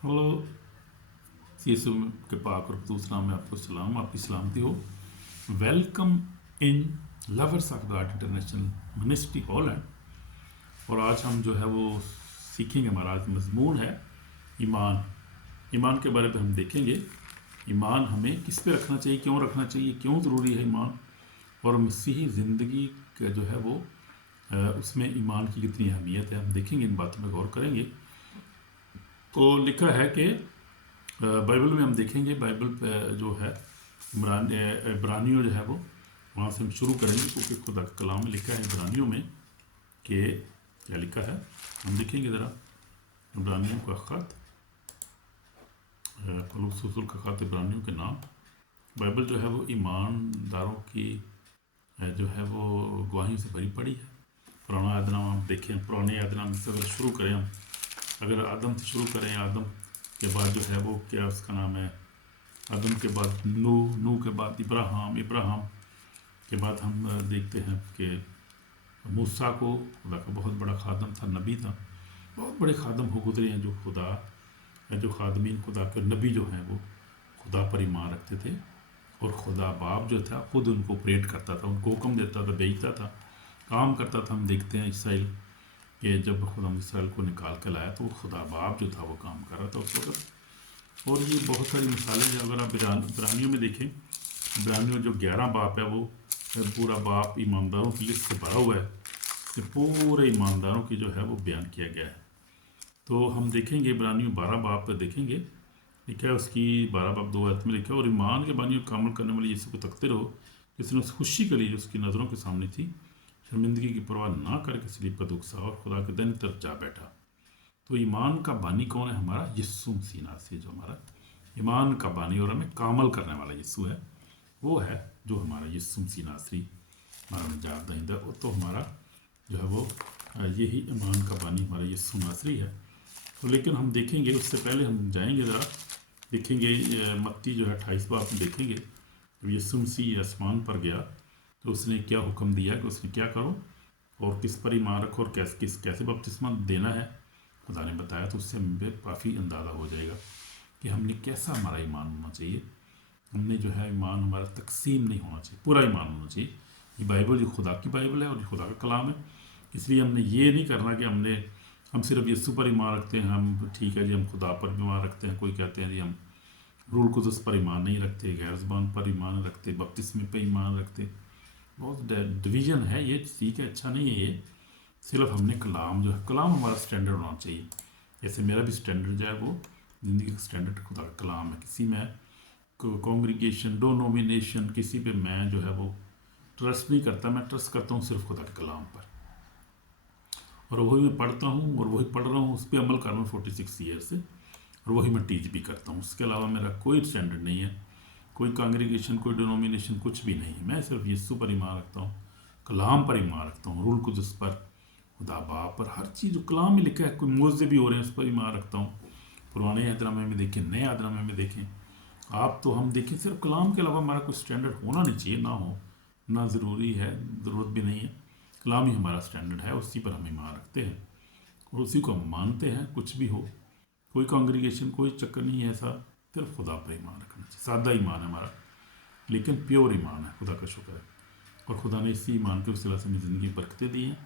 Hello. यीशु के पाक और खसूस नाम में आपको सलाम, आपकी सलामती हो। Welcome in lovers of God international ministry Holland. और आज हम जो है वो सीखेंगे, हमारा आज मजमून है ईमान। ईमान के बारे में हम देखेंगे ईमान हमें किस पे रखना चाहिए, क्यों रखना चाहिए, क्यों ज़रूरी है ईमान, और मसीही ज़िंदगी का जो है वो उसमें ईमान की कितनी अहमियत है। हम देखेंगे, इन बातों पर गौर करेंगे। तो लिखा है कि बाइबल में हम देखेंगे, बाइबल जो है इब्रानियों जो है वो वहाँ से हम शुरू करेंगे, क्योंकि खुदा के कलाम में लिखा है इब्रानियों में कि क्या लिखा है हम देखेंगे ज़रा। इब्रानियों का ख़त, पौलुस रसूल का ख़त इब्रानियों के नाम। बाइबल जो है वो ईमानदारों की जो है वो गवाहियों से भरी पड़ी है। पुराना यादनामा हम देखें, पुराने यादनामे से अगर शुरू करें हम, अगर आदम से शुरू करें, आदम के बाद जो है वो क्या उसका नाम है, आदम के बाद नूह के बाद इब्राहिम के बाद हम देखते हैं कि मूसा को खुदा का बहुत बड़ा खादम था, नबी था। बहुत बड़े खादम हो गुजरे हैं जो खादमीन खुदा के नबी जो हैं वो खुदा पर ईमान रखते थे, और खुदा बाप जो था खुद उनको ऑपरेट करता था, उनको हुक्म देता था, भेजता था, काम करता था। हम देखते हैं इसराइल कि जब खुदा इसराइल को निकाल कर लाया तो खुदा बाप जो था वो काम कर रहा था उस वक्त। और ये बहुत सारी मिसालें हैं। अगर आप इब्रानियों में देखें, इब्रानियों जो 11 बाप है वो पूरा बाप ईमानदारों की लिस्ट से भरा हुआ है, कि पूरे ईमानदारों की जो है वो बयान किया गया है। तो हम देखेंगे इब्रानियों 12 बाप पे देखेंगे, लिखा है उसकी 12 बाप 2 आयत में लिखा है, और ईमान के बानियों कामल करने वाले यीशु को तकते रहो, जिसने उस खुशी के लिए उसकी नज़रों के सामने थी, शर्मिंदगी की परवाह ना करके सलीब का दुख सहा और खुदा के दाहिनी तरफ जा बैठा। तो ईमान का बानी कौन है? हमारा यीशु मसीह नासरी, जो हमारा ईमान का बानी और हमें कामल करने वाला यीशु है, वो है जो हमारा यीशु मसीह नासरी, हमारा निजात दहिंदा। तो हमारा जो है वो यही ईमान का बानी हमारा यीशु नासरी है। तो लेकिन हम देखेंगे, उससे पहले हम जाएंगे ज़रा, देखेंगे मत्ती जो है 28 बाब में देखेंगे, जब यीशु मसीह आसमान पर गया तो उसने क्या हुक्म दिया कि उसने क्या करो और किस पर ईमान रखो और कैसे बपतिस्मा देना है, खुदा ने बताया। तो उससे हमें काफ़ी अंदाज़ा हो जाएगा कि हमने कैसा हमारा ईमान होना चाहिए। हमने जो है ईमान हमारा तकसीम नहीं होना चाहिए, पूरा ईमान होना चाहिए। ये बाइबल जो खुदा की बाइबल है और ये खुदा का कलाम है, इसलिए हमने ये नहीं करना कि हम सिर्फ यीशु पर ईमान रखते हैं, हम ठीक है जी हम खुदा पर भी ईमान रखते हैं। कोई कहते हैं जी हम रूल कुदस पर ईमान नहीं रखते, गैर ज़बान पर ईमान रखते, बपतिस्मे पे ईमान रखते। बहुत डिवीज़न है, ये ठीक है, अच्छा नहीं है ये। सिर्फ हमने कलाम जो है, कलाम हमारा स्टैंडर्ड होना चाहिए। जैसे मेरा भी स्टैंडर्ड जो है वो ज़िंदगी का स्टैंडर्ड खुदा का कलाम है। किसी में कॉन्ग्रीगेशन, डोनोमिनेशन, किसी पे मैं जो है वो ट्रस्ट नहीं करता। मैं ट्रस्ट करता हूँ सिर्फ खुदा के कलाम पर, और वही मैं पढ़ता हूँ और वही पढ़ रहा हूँ, उस पर अमल कर रहा हूँ 46 ईयर से, और वही मैं टीच भी करता हूँ। उसके अलावा मेरा कोई स्टैंडर्ड नहीं है, कोई कांग्रीगेशन, कोई डिनोमिनेशन, कुछ भी नहीं है। मैं सिर्फ यीशु पर ईमान रखता हूँ, कलाम पर ईमान रखता हूँ, रूल कुदस पर, खुदा बाप पर, हर चीज़ जो कलाम में लिखा है। कोई मुआवजे भी हो रहे हैं उस पर ईमान रखता हूँ। पुराने यादनामे में देखें, नए यादनामे में देखें, आप तो हम देखें, सिर्फ कलाम के अलावा हमारा कोई स्टैंडर्ड होना नहीं चाहिए, ना हो, ना ज़रूरी है, ज़रूरत भी नहीं है। कलाम ही हमारा स्टैंडर्ड है, उसी पर हम ईमान रखते हैं और उसी को हम मानते हैं। कुछ भी हो, कोई कांग्रीगेशन, कोई चक्कर नहीं है ऐसा, सिर्फ खुदा पर ईमान रखना चाहिए। सादा ईमान है हमारा, लेकिन प्योर ईमान है, खुदा का शुक्र है। और खुदा ने इसी ईमान के वसीला से हमें ज़िंदगी बरकतें दी हैं,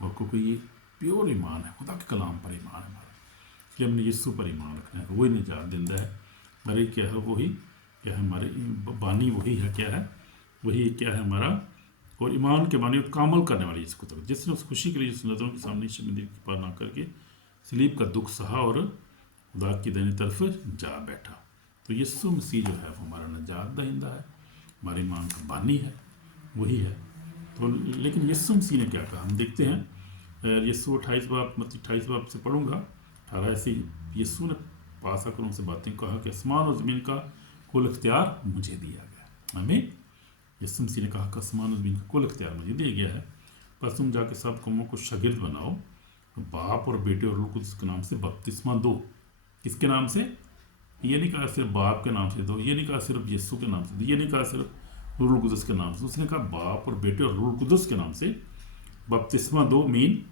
और क्योंकि ये प्योर ईमान है, खुदा के कलाम पर ईमान है हमारा, इसलिए हमने यीशु पर ईमान रखना है। वही निजात देंदा है हमारे, क्या है वही, क्या है हमारे बानी, वही है, क्या है वही, क्या है हमारा, और ईमान के बानी और कामल करने वाली इसको तक, जिसने उस खुशी के लिए उस नज़रों के सामने शर्मिंदगी की पार ना करके सलीब का दुख सहा और खुदा की दाहिनी तरफ जा बैठा। तो यीशु मसीह जो है वो हमारा निजात दहिंदा है, हमारे ईमान का बानी है, वही है। तो लेकिन यीशु मसीह ने क्या कहा, हम देखते हैं। यीशु 28 बाब, मतलब 28 बाब से पढ़ूंगा 18 ऐसे ही। यीशु ने पासा करों से बातें कहा कि आसमान और ज़मीन का कुल इख्तियार मुझे दिया गया। हमें यीशु मसीह ने कहा कि आसमान और ज़मीन का कुल इख्तियार मुझे दिया गया है, बस तुम जाके सब कौमों को शागिर्द बनाओ, बाप और बेटे और रूह कुदस के नाम से बपतिस्मा दो। किसके नाम से? ये नहीं कहा सिर्फ बाप के नाम से दो, ये नहीं कहा सिर्फ यीशु के नाम से दो, ये नहीं कहा सिर्फ रूह कुदस के नाम से। उसने कहा बाप और बेटे और रूह कुदस के नाम से बपतिस्मा दो। मीन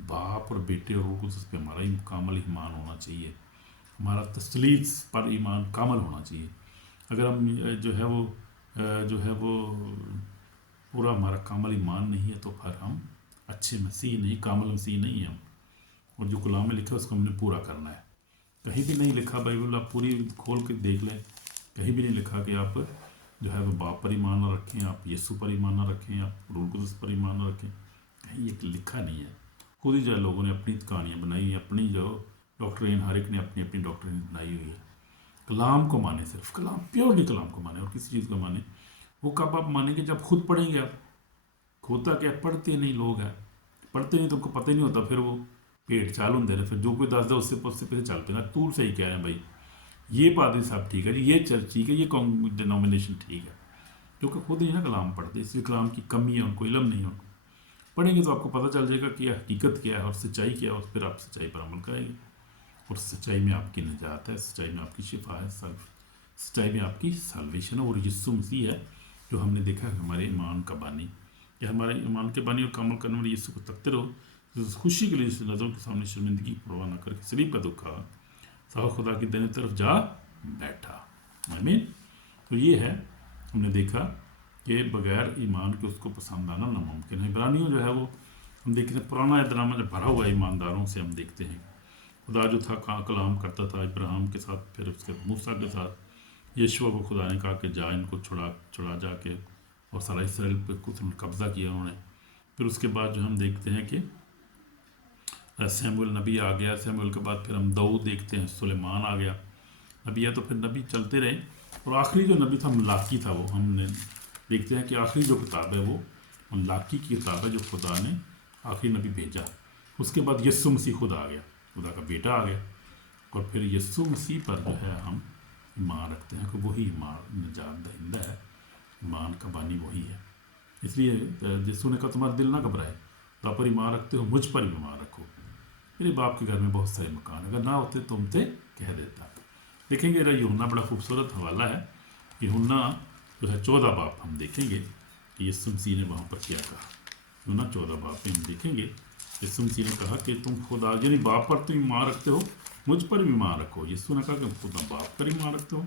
बाप और बेटे और रूह कुदस पे हमारा मुकामल ईमान होना चाहिए। हमारा तसलीस पर ईमान कामल होना चाहिए। अगर हम जो है वो पूरा हमारा कामल ईमान नहीं है तो फिर हम अच्छे मसीह नहीं, कामल मसीह नहीं हैं हम। और जो कलाम में लिखा है उसको हमने पूरा करना है। कहीं भी नहीं लिखा, बाइबल आप पूरी खोल के देख लें, कहीं भी नहीं लिखा कि आप जो है वो बाप पर ईमान ना रखें, आप यीशु पर ईमान ना रखें, आप रूल कुदस पर ईमान ना रखें, कहीं ये लिखा नहीं है। खुद ही जो है लोगों ने अपनी कहानियाँ बनाई हैं, अपनी जो डॉक्ट्रिन, हर एक ने अपनी अपनी डॉक्ट्रिन बनाई हुई है। कलाम को माने, सिर्फ कलाम, प्योरली कलाम को माने, और किसी चीज़ को माने। वो कब आप मानेंगे? जब खुद पढ़ेंगे आप। होता क्या, पढ़ते नहीं लोग हैं, पढ़ते नहीं तो उनको पता ही नहीं होता, फिर वो पेट चाल होंगे रहे, फिर जो कोई दस दे उससे पीछे चल पे ना। तू सही कह रहे हैं भाई, ये पादरी साहब ठीक है जी, ये चर्च ठीक है, ये डिनोमिनेशन ठीक है, क्योंकि खुद ही ना कलाम पढ़ते, इसलिए कलाम की कमी है, उनको इल्म नहीं है। उनको पढ़ेंगे तो आपको पता चल जाएगा कि यह हकीकत क्या है और सच्चाई क्या है, और फिर आप सच्चाई पर अमल करेंगे। और सच्चाई में आपकी निजात है, सच्चाई में आपकी शिफा है, सच्चाई में आपकी साल्वेशन है। और यीशु मसीह है जो हमने देखा है हमारे ईमान का बानी, कि हमारे ईमान के बानी और कामल करने वाले यीशु को तकते रहो, जो खुशी के लिए इस नज़रों के सामने शर्मिंदगी की परवाह न करके सलीब का दुख खा, साहब खुदा की दाहिनी तरफ जा बैठा। आमीन। तो ये है, हमने देखा कि बगैर ईमान के उसको पसंद आना नामुमकिन है। इब्रानियों जो है वो हम देखते हैं, पुराना अहदनामा जब भरा हुआ ईमानदारों से हम देखते हैं। खुदा जो था कलाम करता था इब्राहिम के साथ, फिर उसके मूसा के साथ। यीशुआ को खुदा ने कहा कि जा इनको छुड़ा जाके, और सारा इसराइल पे कुछ कब्ज़ा किया उन्होंने। फिर उसके बाद जो हम देखते हैं कि सैमुअल नबी आ गया, सैमुअल के बाद फिर हम दाऊद देखते हैं, सुलेमान आ गया नबी है, तो फिर नबी चलते रहे। और आखिरी जो नबी था मलाकी था, वो हमने देखते हैं कि आखिरी जो किताब है वो मलाकी की किताब है, जो खुदा ने आखिरी नबी भेजा। उसके बाद यीशु मसीह खुद आ गया, खुदा का बेटा आ गया, और फिर यीशु मसीह पर जो है हम ईमान रखते हैं कि वही ईमान निजात दहिंदा है, ईमान का बानी वही है। इसलिए यीशु ने कहा तुम्हारा दिल ना घबराए, तो पर ईमान रखते हो, मुझ पर ईमान रखो। मेरे बाप के घर में बहुत सारे मकान, अगर ना होते तुम थे कह देता। देखेंगे यूहन्ना बड़ा खूबसूरत हवाला है। यूहन्ना जो है 14 बाप हम देखेंगे कि यीशु मसीह ने वहाँ पर क्या कहा। यूहन्ना 14 बाप में हम देखेंगे यीशु मसीह ने कहा कि तुम खुदा यानी बाप पर तुम ईमान रखते हो, मुझ पर भी ईमान रखो। यीशु ने कहा कि खुदा बाप पर ईमान रखते हो।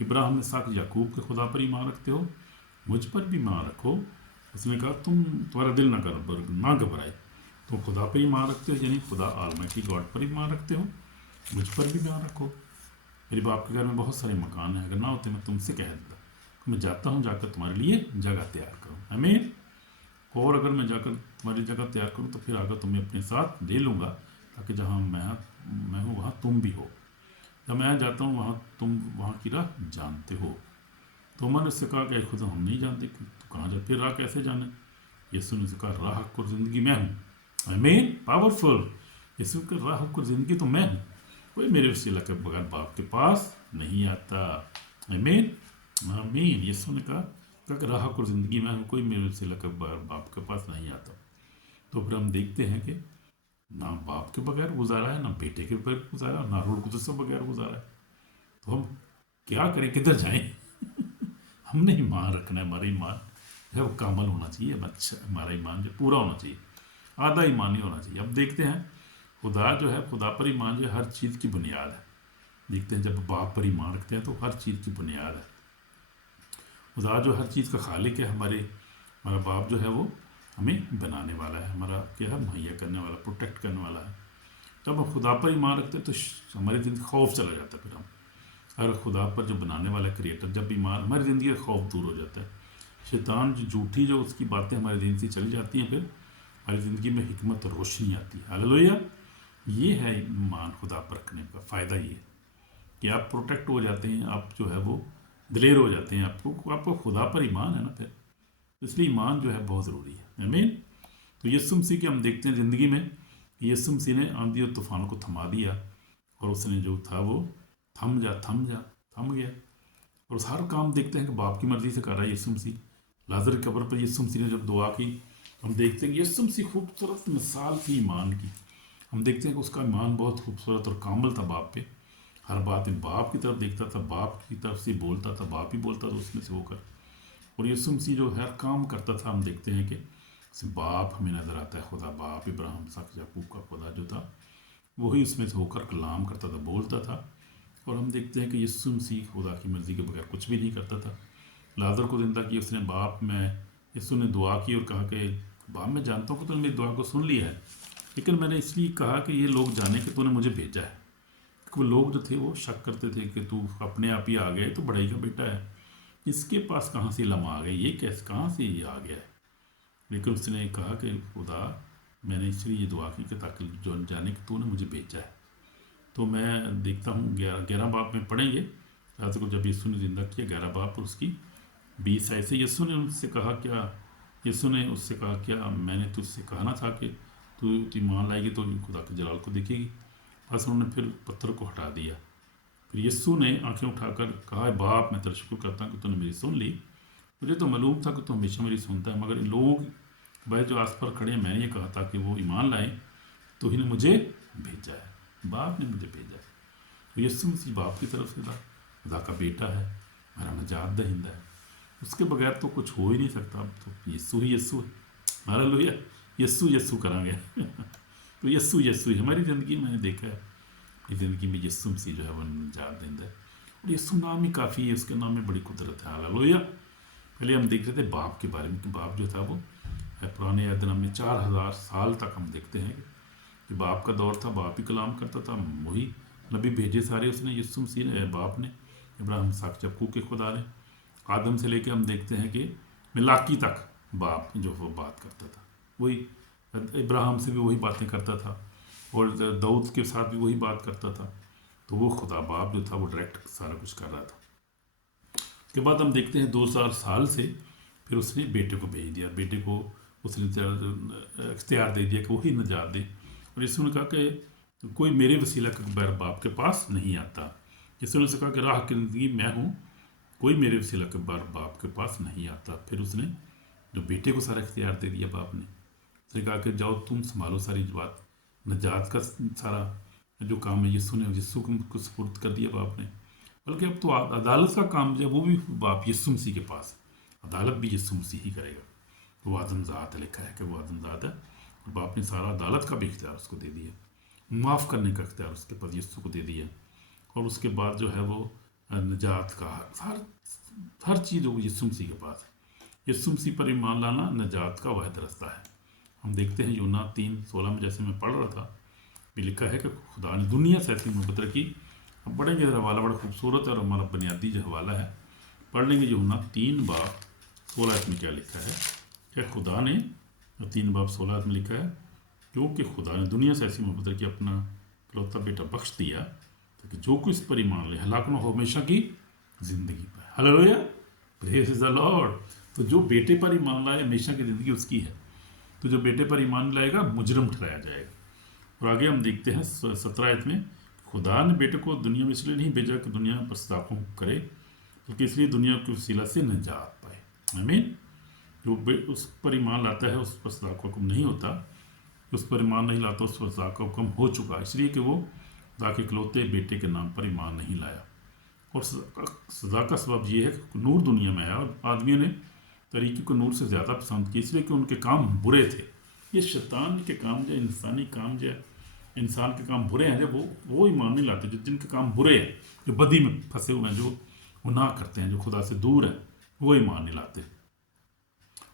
इब्राहिम ने साथ याकूब के खुदा पर ईमान रखते हो, मुझ पर भी ईमान रखो। उसने कहा तुम्हारा दिल ना घबराए, तुम खुदा पर ईमान रखते हो, यानी खुदा आलमाइटी गॉड पर ईमान रखते हो, मुझ पर भी ईमान रखो। मेरे बाप के घर में बहुत सारे मकान हैं, अगर ना होते मैं तुमसे कह देता, मैं जाता हूँ जाकर तुम्हारे लिए जगह तैयार करूँ। आमीन। और अगर मैं जाकर तुम्हारी जगह तैयार करूँ तो फिर आकर तुम्हें अपने साथ ले लूँगा, ताकि जहाँ मैं हूँ वहाँ तुम भी हो। जब मैं जाता हूँ वहाँ तुम वहाँ की राह जानते हो। तो मैंने उससे कहा कि खुद हम नहीं जानते कि तो कहाँ जाते, फिर राह कैसे जाने। यीशु ने उससे कहा राह और ज़िंदगी मैं हूँ। आमीन। पावरफुल। यीशु का राह और ज़िंदगी तो मैं हूँ, कोई मेरे वसीला के बगैर बाप के पास नहीं आता। आमीन। आमीन। यीशु ने कहा कि राह और ज़िंदगी में कोई मेरे वसीला के बगैर बाप के पास नहीं आता। तो फिर हम देखते हैं कि ना बाप के बगैर गुजारा है, ना बेटे के बगैर गुजारा, ना रूह कुदस के बगैर गुजारा है। तो हम क्या करें, किधर जाएं? हमने ईमान रखना है, हमारा ईमान है वो कामल होना चाहिए। अच्छा, हमारा ईमान जो पूरा होना चाहिए, आधा ईमान ही होना चाहिए। अब देखते हैं खुदा जो है, खुदा पर ईमान जो हर चीज़ की बुनियाद है। देखते हैं जब बाप पर ईमान रखते हैं तो हर चीज़ की बुनियाद है। खुदा जो हर चीज़ का खालिक है, हमारा बाप जो है वो हमें बनाने वाला है, हमारा क्या है मुहैया करने वाला, प्रोटेक्ट करने वाला है। जब हम खुदा पर ईमान रखते हैं तो हमारी ज़िंदगी खौफ चला जाता है। फिर हम अगर खुदा पर जो बनाने वाला क्रिएटर जब ईमान, हमारी ज़िंदगी का खौफ दूर हो जाता है। शैतान जो झूठी जो उसकी बातें हमारी ज़िंदगी से चली जाती हैं, फिर हमारी ज़िंदगी में हिकमत और रोशनी आती है। हालेलुया। ये है ईमान खुदा पर रखने का फ़ायदा, ये कि आप प्रोटेक्ट हो जाते हैं, आप जो है वो दिलेर हो जाते हैं। आपको खुदा पर ईमान है ना, फिर इसलिए ईमान जो है बहुत ज़रूरी है। आमीन। तो यीशु मसीह के हम देखते हैं ज़िंदगी में, यीशु मसीह ने आंधी और तूफान को थमा दिया, और उसने जो था वो थम गया। और हर काम देखते हैं कि बाप की मर्ज़ी से कर रहा है यीशु मसीह। लाजर की कब्र पर यीशु मसीह ने जब दुआ की, हम देखते हैं कि यीशु मसीह खूबसूरत मिसाल थी ईमान की। हम देखते हैं कि उसका ईमान बहुत खूबसूरत और कामल था बाप पे। हर बात में बाप की तरफ देखता था, बाप की तरफ से बोलता था, बाप ही बोलता था उसमें से होकर। और यीशु मसीह जो हर काम करता था, हम देखते हैं कि बाप हमें नज़र आता है। खुदा बाप, इब्राहिम, इसहाक, याकूब का खुदा जो था वही उसमें से होकर कलाम करता था, बोलता था। اور ہم دیکھتے ہیں کہ یسوع مسیح خدا کی مرضی کے بغیر کچھ بھی نہیں کرتا تھا. لازر کو زندہ کیا اس نے. باپ میں یسوع نے دعا کی اور کہا کہ باپ میں جانتا ہوں کہ تو نے میری دعا کو سن لیا ہے، لیکن میں نے اس لیے کہا کہ یہ لوگ جانیں کہ تو نے مجھے بھیجا ہے. وہ لوگ جو تھے وہ شک کرتے تھے کہ تو اپنے آپ ہی آ گیا، تو بڑائی کا بیٹا ہے، اس کے پاس کہاں سے علم آ گئی، یہ کیسے کہاں سے یہ آ گیا ہے. لیکن اس نے کہا کہ خدا میں نے اس لیے یہ دعا کی کہ تاکہ جو جانے کہ تو نے مجھے بھیجا ہے. تو میں دیکھتا ہوں 11 باب میں پڑھیں گے حضرت کو جب یسوع نے زندہ کیا 11 باب اور اس کی 20 آیت سے. یسوع نے ان سے کہا کیا یسوع نے اس سے کہا کیا میں نے تجھ سے کہا نہ تھا کہ تو ایمان لائے گی تو خدا کے جلال کو دیکھے گی. بس انہوں نے پھر پتھر کو ہٹا دیا. پھر یسوع نے آنکھیں اٹھا کر کہا باپ میں تیرا شکر کرتا ہوں کہ تو نے میری سن لی. مجھے تو معلوم تھا کہ تو ہمیشہ میری سنتا ہے، مگر ان لوگوں بھائی جو آس پر کھڑے ہیں میں نے یہ کہا تھا کہ وہ ایمان لائیں تو ہی نے مجھے بھیجا ہے، باپ نے مجھے بھیجا ہے. تو یسوع مسیح باپ کی طرف سے تھا، خدا کا بیٹا ہے، میرا نجات دہندہ ہے، اس کے بغیر تو کچھ ہو ہی نہیں سکتا. اب تو یسوع ہی یسوع ہے. ہاللیلویا. یسوع یسوع کریں گے تو یسوع یسوع ہی ہماری زندگی میں نے دیکھا ہے کہ زندگی میں یسوع مسیح جو ہے وہ نجات دہندہ ہے. اور یسوع نام ہی کافی ہے، اس کے نام میں بڑی قدرت ہے. ہاللیلویا. پہلے ہم دیکھ رہے تھے باپ کے بارے میں کہ باپ جو تھا وہ پرانے عہد نامے میں 4000 سال تک ہم دیکھتے ہیں کہ باپ کا دور تھا، باپ ہی کلام کرتا تھا، وہی نبی بھیجے سارے اس نے یسوع مسیح نے، باپ نے، ابراہیم اسحاق یعقوب کے خدا نے. آدم سے لے کے ہم دیکھتے ہیں کہ ملاکی تک باپ جو وہ بات کرتا تھا، وہی ابراہیم سے بھی وہی باتیں کرتا تھا اور داؤد کے ساتھ بھی وہی بات کرتا تھا. تو وہ خدا باپ جو تھا وہ ڈائریکٹ سارا کچھ کر رہا تھا. اس کے بعد ہم دیکھتے ہیں 2000 سال سے پھر اس نے بیٹے کو بھیج دیا. بیٹے کو اس نے اختیار دے دیا کہ وہی نجات دے. اور یسوع نے کہا کہ کوئی میرے وسیلہ کے بغیر باپ کے پاس نہیں آتا. یسوع نے کہا کہ راہ کی زندگی میں ہوں، کوئی میرے وسیلہ کے بغیر باپ کے پاس نہیں آتا. پھر اس نے جو بیٹے کو سارا اختیار دے دیا باپ نے، اس نے کہا کہ جاؤ تم سنبھالو ساری بات، نجات کا سارا جو کام ہے یسوع کو سپرد کر دیا باپ نے. بلکہ اب تو عدالت کا کام جو ہے وہ بھی باپ یسوع مسیح کے پاس ہے. عدالت بھی یسوع مسیح ہی کرے گا. وہ آدم ذات ہے، لکھا ہے کہ وہ آدم ذات ہے، اور باپ نے سارا عدالت کا بھی اختیار اس کو دے دیا، معاف کرنے کا اختیار اس کے پاس یسوع کو دے دیا. اور اس کے بعد جو ہے وہ نجات کا ہر چیز وہ یسوع مسیح کے پاس ہے. یسوع مسیح پر ایمان لانا نجات کا واحد رستہ ہے. ہم دیکھتے ہیں یونا 3:16 میں جیسے میں پڑھ رہا تھا بھی لکھا ہے کہ خدا نے دنیا سے ایسی محبت رکھی. ہم پڑھیں گے حوالہ بڑا خوبصورت ہے اور ہمارا بنیادی جو حوالہ ہے پڑھ لیں گے. یونا 3:16 میں کیا لکھا ہے کہ خدا نے 3:16 میں لکھا ہے کیونکہ خدا نے دنیا سے ایسی محبت رکھی اپنا اکلوتا بیٹا بخش دیا تاکہ جو کوئی اس پر ایمان لے ہلاک نہ ہو ہمیشہ کی زندگی پائے. ہاللیلویا. پریز دی لارڈ. تو جو بیٹے پر ایمان لائے ہمیشہ کی زندگی اس کی ہے. تو جو بیٹے پر ایمان لائے گا مجرم ٹھہرایا جائے گا. اور آگے ہم دیکھتے ہیں 17 آیت میں خدا نے بیٹے کو دنیا میں اس لیے نہیں بھیجا کہ دنیا پر سزا حکم کرے بلکہ اس لیے دنیا کے وسیلہ سے نجات پائے. آمین. جو اس پر ایمان لاتا ہے اس پر سزا کا حکم نہیں ہوتا، اس پر ایمان نہیں لاتا اس پر سزا کا حکم ہو چکا، اس لیے کہ وہ خدا کے اکلوتے بیٹے کے نام پر ایمان نہیں لایا. اور سزا کا سبب یہ ہے کہ نور دنیا میں آیا اور آدمیوں نے طریقے کو نور سے زیادہ پسند کی، اس لیے کہ ان کے کام برے تھے. یہ شیطان کے کام جو انسانی کام جو انسان کے کام برے ہیں، جب وہ ایمان نہیں لاتے، جن کے کام برے ہیں، جو بدی میں پھنسے ہوئے ہیں، جو گناہ کرتے ہیں، جو خدا سے دور ہیں، وہ ایمان نہیں لاتے.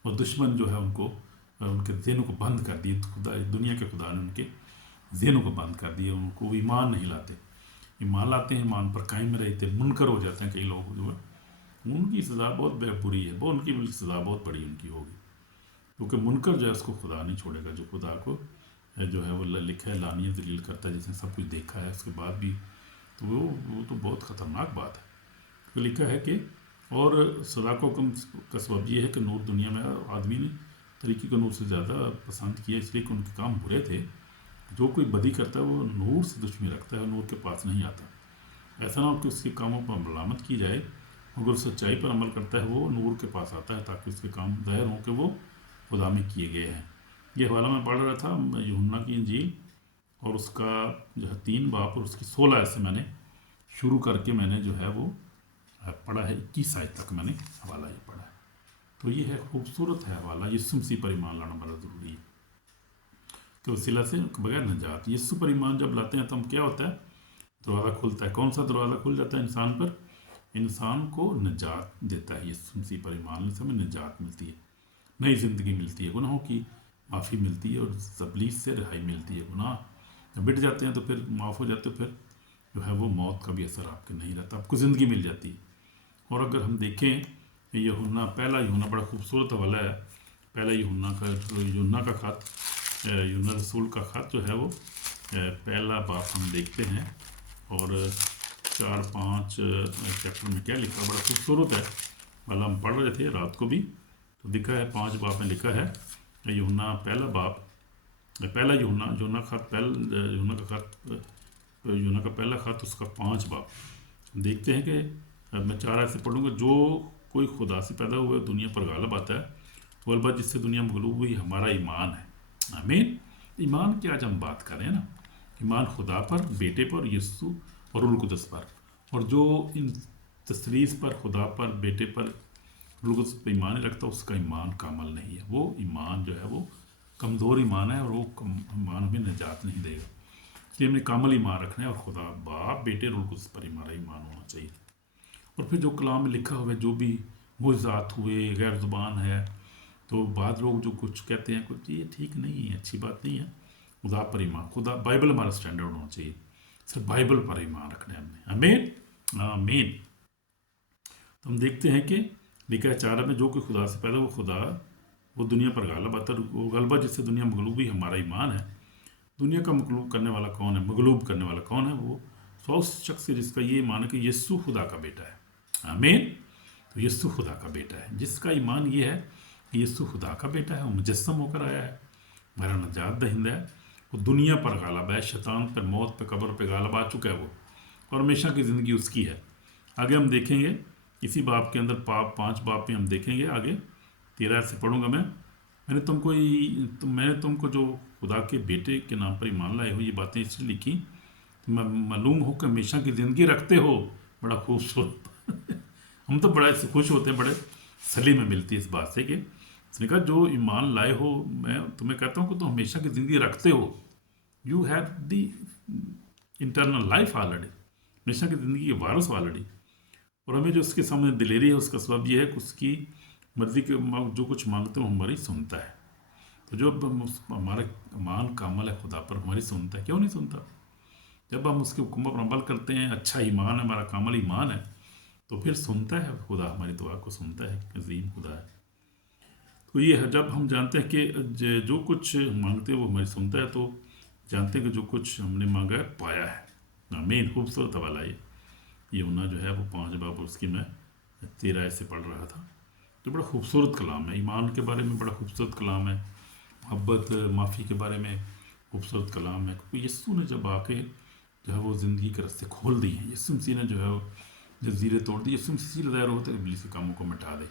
اور دشمن جو ہے ان کو ان کے ذہنوں کو بند کر دیے. خدا دنیا کے خدا نے ان کے ذہنوں کو بند کر دیے، ان کو ایمان نہیں لاتے. ایمان لاتے ہیں، ایمان پر قائم رہتے، منکر ہو جاتے ہیں. کئی لوگ جو ہے ان کی سزا بہت بری ہے، ان کی سزا بہت بڑی ان کی ہوگی، کیونکہ منکر جو ہے اس کو خدا نہیں چھوڑے گا. جو خدا کو جو ہے وہ لکھا ہے لعنیت ذلیل کرتا ہے، جس نے سب کچھ دیکھا ہے اس کے بعد بھی، تو وہ تو بہت خطرناک بات ہے. تو لکھا ہے کہ اور سزا کو حکم کا سبب یہ ہے کہ نور دنیا میں آدمی نے طریقے کو نور سے زیادہ پسند کیا، اس لیے کہ ان کے کام برے تھے. جو کوئی بدی کرتا ہے وہ نور سے دشمنی رکھتا ہے، نور کے پاس نہیں آتا. ایسا نہ ہو کہ اس کے کاموں پر ملامت کی جائے، مگر سچائی پر عمل کرتا ہے وہ نور کے پاس آتا ہے تاکہ اس کے کام ظاہر ہوں کہ وہ خدا میں کیے گئے ہیں. یہ حوالہ میں پڑھ رہا تھا یوحنا کی انجیل اور اس کا جو ہے 3 باب اور اس کی 16 آیت سے میں نے شروع کر کے میں نے جو ہے وہ پڑھا ہے 21 آیت تک میں نے حوالہ یہ پڑھا ہے. تو یہ ہے خوبصورت ہے حوالہ. یسوع مسیح پر ایمان لانا بڑا ضروری ہے کہ وسیلہ سے بغیر نجات. یسوع پر ایمان جب لاتے ہیں تو ہم کیا ہوتا ہے दरवाज़ा खुलता है। कौन सा दरवाज़ा खुल जाता है इंसान पर? इंसान को निजात देता है। यीशु मसीह पर ईमान लाने से हमें निजात मिलती है, नई ज़िंदगी मिलती है, गुनाहों की माफ़ी मिलती है और तबलीस से रिहाई मिलती है। गुनाह जब मिट जाते हैं तो फिर माफ़ हो जाते, फिर जो है वो मौत का भी असर आपके नहीं रहता, आपको ज़िंदगी मिल जाती है। और अगर हम देखें यूहन्ना, पहला यूहन्ना बड़ा खूबसूरत हवाला है। पहला यूहन्ना का खत, यूहन्ना रसूल का खत जो है वो पहला बाप हम देखते हैं और 4-5 चैप्टर में क्या लिखा, बड़ा खूबसूरत है। वाला हम पढ़ रहे थे रात को भी, तो दिखा है 5 बाप में लिखा है। यूहन्ना पहला बाप, पहला यूहन्ना खत, यूहन्ना का पहला खत, उसका 5 बाप देखते हैं कि मैं 4 ऐसे पढ़ूंगा। जो कोई खुदा से पैदा हुआ दुनिया पर गालिब आता है, वो अलबत्ता जिससे दुनिया मगलूब हुई हमारा ईमान है। आमीन। ईमान की आज हम बात कर रहे हैं ना, ईमान खुदा पर, बेटे पर, यीशु और रूह कुदस पर। और जो इन तसलीस पर, खुदा पर, बेटे पर, रूह कुदस पर ईमान नहीं रखता, उसका ईमान कामल नहीं है। वो ईमान जो है वो कमज़ोर ईमान है और वो ईमान हमें निजात नहीं देगा। इसलिए हमें कामल ईमान रखना है और खुदा बाप, बेटे, रूह कुदस पर हमारा ईमान होना चाहिए। और फिर जो कलाम में लिखा हुआ है, जो भी मुआज़ात हुए, गैर ज़ुबान है, तो बाद लोग जो कुछ कहते हैं, कुछ ये ठीक नहीं है, अच्छी बात नहीं है। खुदा पर ईमान, खुदा बाइबल हमारा स्टैंडर्ड होना चाहिए, सिर्फ बाइबल पर ईमान रखना है हमने। आमीन आमीन। तो हम देखते हैं कि लिखा है 4 में, जो कोई खुदा से पैदा वो खुदा, वो दुनिया पर गालिब आता है, वो गलबा जिससे दुनिया मगलूब ही हमारा ईमान है। दुनिया का मगलूब करने वाला कौन है? मगलूब करने वाला कौन है? वो उस शख्स है जिसका ये ईमान है कि यीशु खुदा का बेटा है। आमीन। तो यीशु खुदा का बेटा है, जिसका ईमान ये है कि यीशु खुदा का बेटा है, वो मुजस्सम होकर आया है, हमारा नजात दहिंदा है, वो दुनिया पर गालिब है, शैतान पर, मौत पर, कब्र पर गालिब आ चुका है वो, और हमेशा की ज़िंदगी उसकी है। आगे हम देखेंगे इसी बाप के अंदर, 5 बाप में हम देखेंगे आगे 13 से पढ़ूंगा मैं। मैंने तुमको जो खुदा के बेटे के नाम पर ईमान लाए हो, ये बातें इसलिए लिखी मालूम हो कि हमेशा की ज़िंदगी रखते हो। बड़ा खूबसूरत हम तो बड़ा इससे खुश होते हैं, बड़े सली में मिलती है इस बात से कि उसने कहा जो ईमान लाए हो, मैं तुम्हें कहता हूँ कि तुम हमेशा की ज़िंदगी रखते हो। You have the internal life already, हमेशा की ज़िंदगी के वारस ऑलरेडी। और हमें जो उसके सामने दिलेरी है, उसका सबब यह है कि उसकी मर्ज़ी के जो कुछ मांगते हो हमारी सुनता है। तो जो हमारा ईमान कामल है खुदा पर, हमारी सुनता है। क्यों नहीं सुनता? जब हम उसके हुक्म पर अमल करते हैं, अच्छा ईमान है, हमारा कामल ईमान है, तो फिर सुनता है खुदा, हमारी दुआ को सुनता है। अजीम खुदा है। तो ये है, जब हम जानते हैं कि जो कुछ मांगते हैं वो हमारी सुनता है, तो जानते हैं कि जो कुछ हमने मांगा है पाया है। आमीन। खूबसूरत हवाला ये यूहन्ना जो है वो 5 बाप, उसकी मैं 13 से पढ़ रहा था। तो बड़ा खूबसूरत कलाम है, ईमान के बारे में बड़ा खूबसूरत कलाम है, मोहब्बत, माफ़ी के बारे में खूबसूरत कलाम है। क्योंकि यीशु ने जब आके जो है वो ज़िंदगी के रास्ते खोल दिए हैं, यीशु मसीह ने जो है जजीरे तोड़ दी। यीशु मसीह ज़ाहिर होता है इब्लीस के कामों को मिटा दे,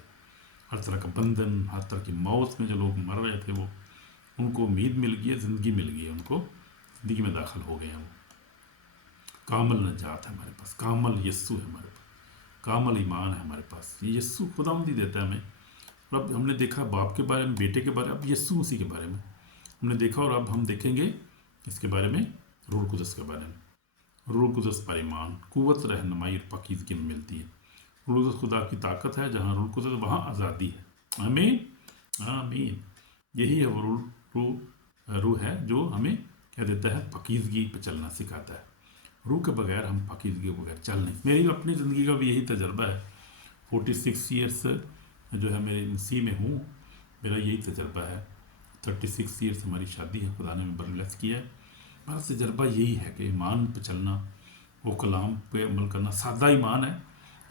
हर तरह का बंधन, हर तरह की मौत में जो लोग मर रहे थे वो, उनको उम्मीद मिल गई है, ज़िंदगी मिल गई है, उनको ज़िंदगी में दाखिल हो गए हैं। वो कामल नजात है हमारे पास, कामल यीशु है हमारे पास, कामल ईमान है हमारे पास। ये यीशु खुदावंद ही देता है हमें। और अब हमने देखा बाप के बारे में, बेटे के बारे में, अब यीशु मसीह के बारे में हमने देखा, और अब हम देखेंगे इसके बारे में, रूह कुदस के बारे में। रूह कुदस पर ईमान, कुव्वत, रहनुमाई और पाकीज़गी में मिलती है। रूह कुदस खुदा की ताकत है, जहाँ रूह कुदस वहाँ आज़ादी है। आमीन आमीन। यही है वो रूह है जो हमें क्या देता है? पाकीज़गी पर चलना सिखाता है। रूह के बगैर हम पाकीज़गी के बगैर चल नहीं। मेरी अपनी ज़िंदगी का भी यही तजर्बा है। 46 ईयर्स जो है मेरे मसीह में हूँ, मेरा यही तजर्बा है। 36 ईयर्स हमारी शादी है, खुदा ने हमें ब्लेस किया है। हमारा तजर्बा यही है कि ईमान पे चलना, वो कलाम पे अमल करना। सादा ईमान है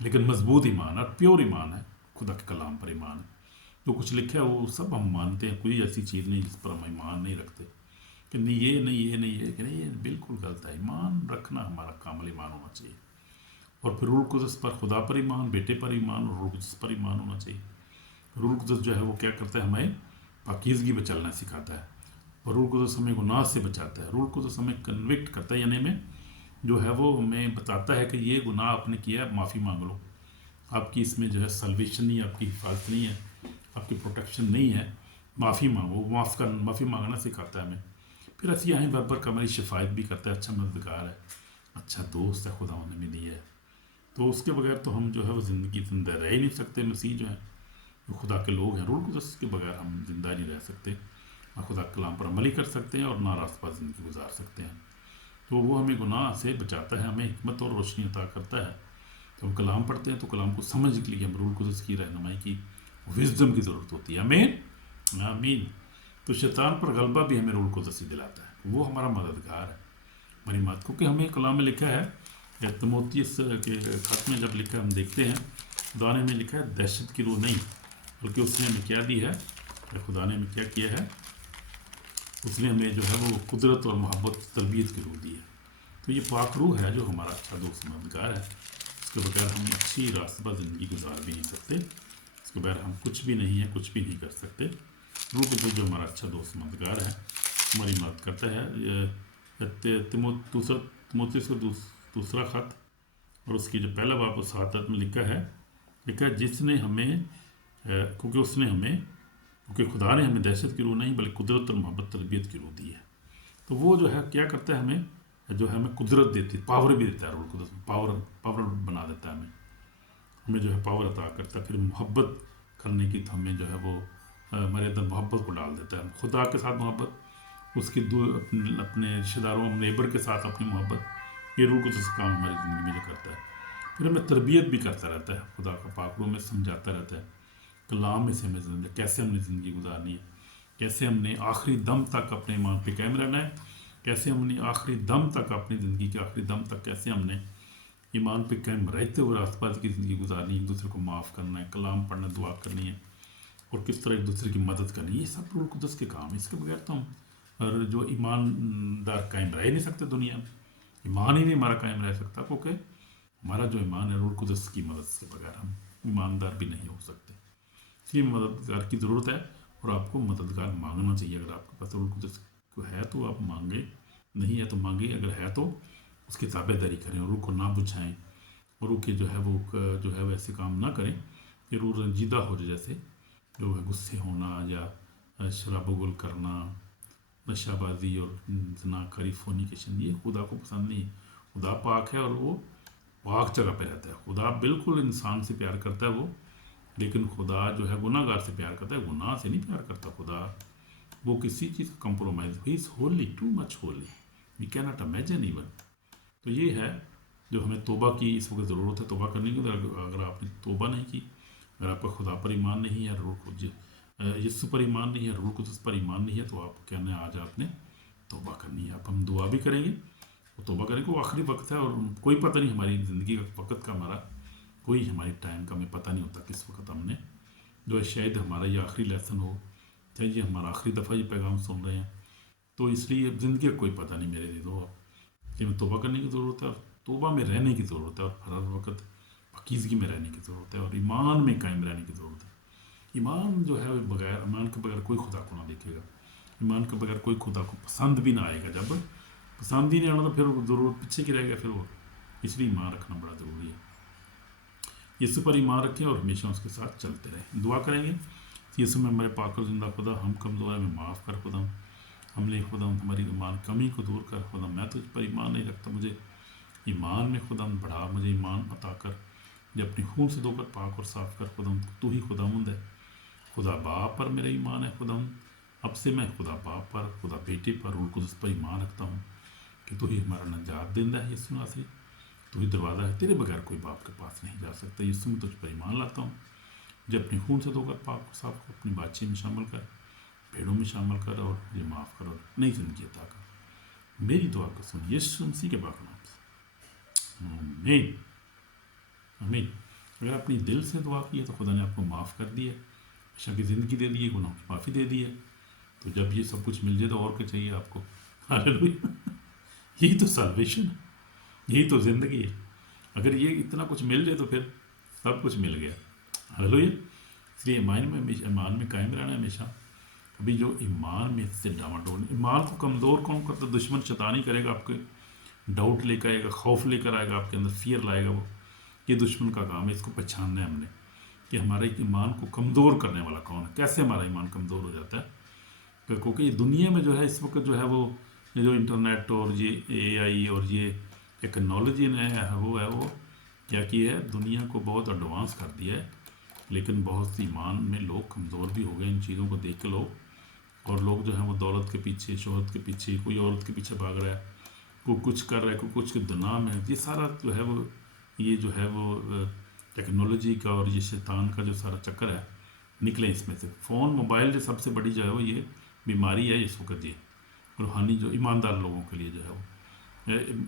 लेकिन मजबूत ईमान है, प्योर ईमान है, खुदा के कलाम पर ईमान है। जो कुछ लिखा है वो सब हम मानते हैं, कोई ऐसी चीज़ नहीं जिस पर हम ईमान नहीं रखते कि नहीं ये नहीं, ये नहीं, ये कि नहीं, ये बिल्कुल गलत है। ईमान रखना हमारा कामल ईमान होना चाहिए। और फिर रूह कुदस पर, खुदा पर ईमान, बेटे पर ईमान और रूह कुदस पर ईमान होना चाहिए। रूह कुदस जो है वो क्या करता है? हमें पाकीज़गी पे चलना सिखाता है, और रूह कुदस हमें गुनाह से बचाता है। रूह कुदस हमें कन्विक्ट करता है, यानी में जो है वो हमें बताता है कि ये गुनाह आपने किया है, माफ़ी मांग लो। आपकी इसमें जो है सल्वेशन नहीं है, आपकी हिफाजत नहीं है, आपकी प्रोटेक्शन नहीं है, माफ़ी मांगो। माफ़ी मांगना सिखाता है हमें। फिर ऐसी यहाँ बरबर का हमारी शिफायत भी करता है, अच्छा मददगार है, اچھا دوست ہے خدا نے بھی دیا ہے، تو اس کے بغیر تو ہم جو ہے وہ زندگی زندہ رہ ہی نہیں سکتے۔ مسیح جو ہیں جو خدا کے لوگ ہیں، روح القدس کے بغیر ہم زندہ نہیں رہ سکتے، نہ خدا کے کلام پر عمل ہی کر سکتے ہیں اور نہ راست باز زندگی گزار سکتے ہیں۔ تو وہ ہمیں گناہ سے بچاتا ہے، ہمیں حکمت اور روشنی عطا کرتا ہے۔ جب ہم کلام پڑھتے ہیں تو کلام کو سمجھ کے لیے ہم روح القدس کی رہنمائی کی، وزڈم کی ضرورت ہوتی ہے۔ آمین آمین۔ تو شیطان پر غلبہ بھی ہمیں روح القدس ہی دلاتا ہے، وہ ہمارا مددگار ہے ہماری مدد، کیونکہ ہمیں کلام میں لکھا ہے یا تموتیس کے خط میں جب لکھا ہے ہم دیکھتے ہیں خدا نے ہمیں لکھا ہے دہشت کی روح نہیں، بلکہ اس نے ہمیں کیا دی ہے، خدا نے ہمیں کیا کیا ہے، اس نے ہمیں جو ہے وہ قدرت اور محبت تربیت کی روح دی ہے۔ تو یہ پاک روح ہے جو ہمارا اچھا دوست مددگار ہے، اس کے بغیر ہم اچھی راستہ زندگی گزار بھی نہیں سکتے، اس کے بغیر ہم کچھ بھی نہیں ہیں، کچھ بھی نہیں کر سکتے۔ روح قدس جو ہمارا اچھا دوست مددگار ہے، ہماری مدد کرتا ہے۔ تموتیس کا دوسرا خط اور اس کی جو پہلا باب و 7 میں لکھا ہے جس نے ہمیں کیونکہ خدا نے ہمیں دہشت کی روح نہیں بلکہ قدرت اور محبت تربیت کی روح دی ہے۔ تو وہ جو ہے کیا کرتا ہے، ہمیں قدرت دیتی ہے، پاور بھی دیتا ہے، روح القدس پاور بنا دیتا ہے، ہمیں جو ہے پاور عطا کرتا ہے۔ پھر محبت کرنے کی تو ہمیں جو ہے وہ ہمارے اندر محبت کو ڈال دیتا ہے، خدا کے ساتھ محبت، اس کی اپنے رشتہ داروں نیبر کے ساتھ اپنی محبت، یہ روح القدس کا کام ہماری زندگی میں جو کرتا ہے۔ پھر ہمیں تربیت بھی کرتا رہتا ہے، خدا کا پاک روح میں سمجھاتا رہتا ہے کلام میں سے ہمیں کیسے ہم نے زندگی گزارنی ہے، کیسے ہم نے آخری دم تک اپنے ایمان پہ قائم رہنا ہے، کیسے ہم نے آخری دم تک اپنی زندگی کے آخری دم تک کیسے ہم نے ایمان پہ قائم رہتے ہوئے راست باز کی زندگی گزارنی ہے، ایک دوسرے کو معاف کرنا ہے، کلام پڑھنا، دعا کرنی ہے، اور کس طرح ایک دوسرے کی مدد کرنی ہے۔ یہ سب روح القدس کے کام ہے، اس کے بغیر تو ہم جو ایماندار قائم رہ ہی نہیں سکتے دنیا میں، ایمان ہی نہیں ہمارا قائم رہ سکتا، کیونکہ ہمارا جو ایمان ہے روح القدس کی مدد کے بغیر ہم ایماندار بھی نہیں ہو سکتے۔ اس لیے مددگار کی ضرورت ہے، اور آپ کو مددگار مانگنا چاہیے۔ اگر آپ کے پاس روح القدس کو ہے تو آپ مانگیں، نہیں ہے تو مانگیں، اگر ہے تو اس کی تابع داری کریں، اور روح کو نہ بجھائیں، اور روح کے جو ہے وہ ایسے کام نہ کریں کہ روح رنجیدہ ہو جائے، جیسے جو ہے غصے ہونا یا شراب و گل کرنا، نشہ بازی اور زنا کاری، فورنیکیشن، یہ خدا کو پسند نہیں ہے۔ خدا پاک ہے اور وہ پاک جگہ پہ رہتا ہے۔ خدا بالکل انسان سے پیار کرتا ہے وہ، لیکن خدا جو ہے گناہ گار سے پیار کرتا ہے، گناہ سے نہیں پیار کرتا خدا، وہ کسی چیز کا کمپرومائز، ہی از ہوللی، ٹو مچ ہوللی، وی کی ناٹ امیجن ایون۔ تو یہ ہے جو ہمیں توبہ کی اس وقت ضرورت ہے، توبہ کرنے کی۔ اگر آپ نے توبہ نہیں کی، اگر آپ کا خدا پر ایمان نہیں ہے، یسوع پر ایمان نہیں ہے، روح القدس پر ایمان نہیں ہے، تو آپ کہنا ہے آج آپ نے توبہ کرنی ہے۔ اب ہم دعا بھی کریں گے، وہ توبہ کریں گے، وہ آخری وقت ہے، اور کوئی پتہ نہیں ہماری زندگی کا وقت کا، ہمارا کوئی ہماری ٹائم کا ہمیں پتہ نہیں ہوتا کس وقت ہم نے جو ہے، شاید ہمارا یہ آخری لیسن ہو، چاہے یہ ہمارا آخری دفعہ یہ پیغام سن رہے ہیں، تو اس لیے زندگی کا کوئی پتہ نہیں میرے لیے، تو کہ ہمیں توبہ کرنے کی ضرورت ہے، اور توبہ میں رہنے کی ضرورت ہے، اور ہر وقت پاکیزگی میں رہنے کی ضرورت ہے، اور ایمان میں قائم رہنے کی ضرورت ہے۔ ایمان جو ہے بغیر، ایمان کے بغیر کوئی خدا کو نہ دیکھے گا، ایمان کے بغیر کوئی خدا کو پسند بھی نہ آئے گا۔ جب پسند ہی نہیں آنا تو پھر وہ ضرورت پیچھے کی رہے گا، پھر وہ، اس لیے ایمان رکھنا بڑا ضروری ہے۔ یسوع پر ایمان رکھیں اور ہمیشہ اس کے ساتھ چلتے رہیں۔ دعا کریں گے، یسوع میں ہمارے پاک اور زندہ خدا، ہم کمزور ہیں، ہمیں معاف کر خدا، ہم نے خدا ہماری ایمان کمی کو دور کر خدا، میں تجھ پر ایمان نہیں رکھتا، مجھے ایمان میں خدا بڑھا، مجھے ایمان عطا کر، مجھے اپنی خون سے دھو کر پاک اور صاف کر خدا، تو ہی خداوند ہے۔ خدا باپ پر میرا ایمان ہے خدا، اب سے میں خدا باپ پر، خدا بیٹے پر، روح القدس پر ایمان رکھتا ہوں کہ تو ہی ہمارا نجات دہندہ ہے یسوع ناصری، تو ہی دروازہ ہے، تیرے بغیر کوئی باپ کے پاس نہیں جا سکتا۔ یسوع میں تجھ پر ایمان لاتا ہوں، مجھے اپنے خون سے دھو کر پاک اور صاف کر، اپنی بادشاہی میں شامل کر، بھیڑوں میں شامل کر، اور مجھے معاف کر اور نئی زندگی عطا کر۔ میری دعا کو سن یسوع مسیح کے پاک نام سے، آمین آمین۔ اگر اپنی دل سے دعا کی ہے تو خدا نے آپ کو معاف کر دی ہے، ہمیشہ کی زندگی دے دی ہے، گناہوں کی معافی دے دی ہے۔ تو جب یہ سب کچھ مل جائے تو اور کیا چاہیے آپ کو؟ ہاللیلویہ، یہی تو سالویشن ہے، یہی تو زندگی ہے۔ اگر یہ اتنا کچھ مل جائے تو پھر سب کچھ مل گیا۔ ہاللیلویہ۔ اس لیے ایمان میں قائم رہنا ہے ہمیشہ۔ ابھی جو ایمان میں سے ڈاواڈول، ایمان کو کمزور کون کرتا ہے؟ دشمن شیطانی کرے گا، آپ کے ڈاؤٹ لے کر آئے گا، خوف لے کر آئے گا، آپ کے اندر فیئر لائے گا، وہ یہ دشمن کا کام ہے۔ اس کو پہچاننا ہے ہم نے کہ ہمارے ایمان کو کمزور کرنے والا کون ہے، کیسے ہمارا ایمان کمزور ہو جاتا ہے۔ کیونکہ یہ دنیا میں جو ہے اس وقت جو ہے وہ جو انٹرنیٹ اور یہ اے آئی اور یہ टेक्नोलॉजी ने वो क्या किया है, दुनिया को बहुत एडवांस कर दिया है, लेकिन बहुत सी ईमान में लोग कमज़ोर भी हो गए इन चीज़ों को देख के लोग। और लोग जो हैं वो दौलत के पीछे, शोहरत के पीछे, कोई औरत के पीछे भाग रहा है, कोई कुछ कर रहा है, कोई कुछ के दुनाम है। ये सारा जो है वो, ये जो है वो टेक्नोलॉजी का और ये शैतान का जो सारा चक्कर है, निकले इसमें से। फ़ोन मोबाइल जो सबसे बड़ी जो है वो ये बीमारी है इस वक्त, ये रूहानी जो ईमानदार लोगों के लिए जो है वो